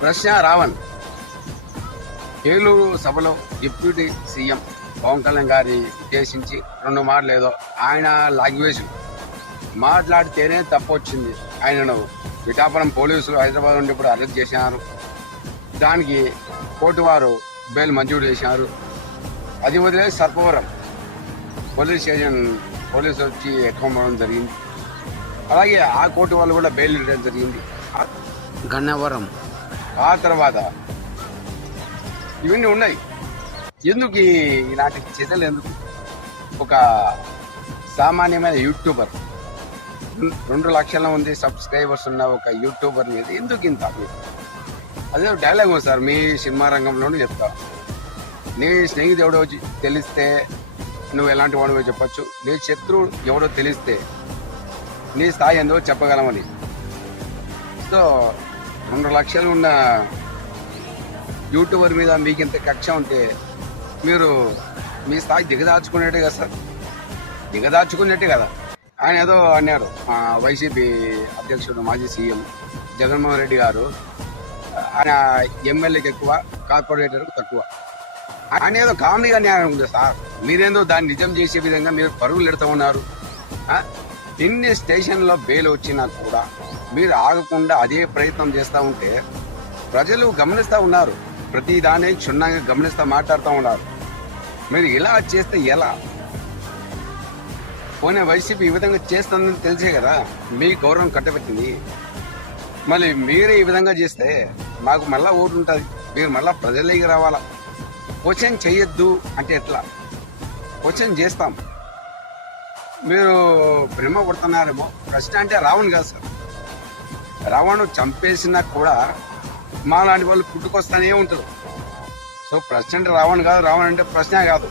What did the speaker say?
ప్రశ్న రావణ్ ఏలూరు సభలో deputy CM Pawan Kalyan గారి ఉద్దేశించి 2 మాటలు ఏదో ఆయన లాంగ్వేజ్ మాట్లాడితేనే తప్పు వచ్చింది. ఆయనను పిఠాపురం పోలీసులు హైదరాబాద్ నుండి ఇప్పుడు అరెస్ట్ చేశారు. దానికి కోర్టు వారు బెయిల్ మంజూరు చేశారు. అది వదిలే సర్పవరం పోలీస్ స్టేషన్ పోలీసులు వచ్చి ఎక్కడం జరిగింది. అలాగే ఆ కోర్టు వాళ్ళు కూడా బెయిల్ ఇవ్వడం జరిగింది. గన్నవరం ఆ తర్వాత ఇవన్నీ ఉన్నాయి. ఎందుకు ఇలాంటి చర్యలు ఎందుకు? ఒక సామాన్యమైన యూట్యూబర్ 2 లక్షల మంది సబ్స్క్రైబర్స్ ఉన్న ఒక యూట్యూబర్ మీద ఎందుకు ఇంత? అదే డైలాగ్ ఉంది సార్, మీ సినిమా రంగంలోనే చెప్తా. నీ స్నేహితుడు ఎవడో తెలిస్తే నువ్వు ఎలాంటి వాడివో చెప్పచ్చు, నీ శత్రువు ఎవడో తెలిస్తే నీ స్థాయి ఎందో చెప్పగలమని. సో 2 లక్షలు ఉన్న యూట్యూబర్ మీద మీకు ఇంత కక్ష ఉంటే మీరు మీ స్థాయి దిగదార్చుకునేట్టే కదా సార్, దిగదార్చుకునేట్టే కదా. ఆయన ఏదో అన్నారు, వైసీపీ అధ్యక్షుడు మాజీ సీఎం జగన్మోహన్ రెడ్డి గారు ఆయన ఎమ్మెల్యేకి ఎక్కువ, కార్పొరేటర్కి తక్కువ. ఆయన ఏదో కామెడీగా న్యాయం ఉంది సార్, మీరేందో దాన్ని నిజం చేసే విధంగా మీరు పరుగులు ఎడుతూ ఉన్నారు. ఇన్ని స్టేషన్లో బెయిల్ వచ్చినా కూడా మీరు ఆగకుండా అదే ప్రయత్నం చేస్తూ ఉంటే ప్రజలు గమనిస్తూ ఉన్నారు. ప్రతి దాన్ని క్షుణ్ణంగా గమనిస్తూ మాట్లాడుతూ ఉన్నారు. మీరు ఇలా చేస్తే ఎలా? పోనీ వైసీపీ ఈ విధంగా చేస్తుందని తెలిసే కదా మీ గౌరవం కట్టబెట్టింది. మళ్ళీ మీరు ఈ విధంగా చేస్తే మాకు మళ్ళా ఓటు ఉంటుంది, మీరు మళ్ళా ప్రజలకి రావాలా. క్వశ్చన్ చేయొద్దు అంటే ఎట్లా? క్వశ్చన్ చేస్తాం. మీరు భ్రమ పడుతున్నారేమో. ప్రశ్న అంటే రావణ్ కాదు సార్, రావణ్ చంపేసినా కూడా మా లాంటి వాళ్ళు పుట్టుకొస్తానే ఉంటారు. సో ప్రశ్న అంటే రావణ్ కాదు, రావణ్ అంటే ప్రశ్న కాదు.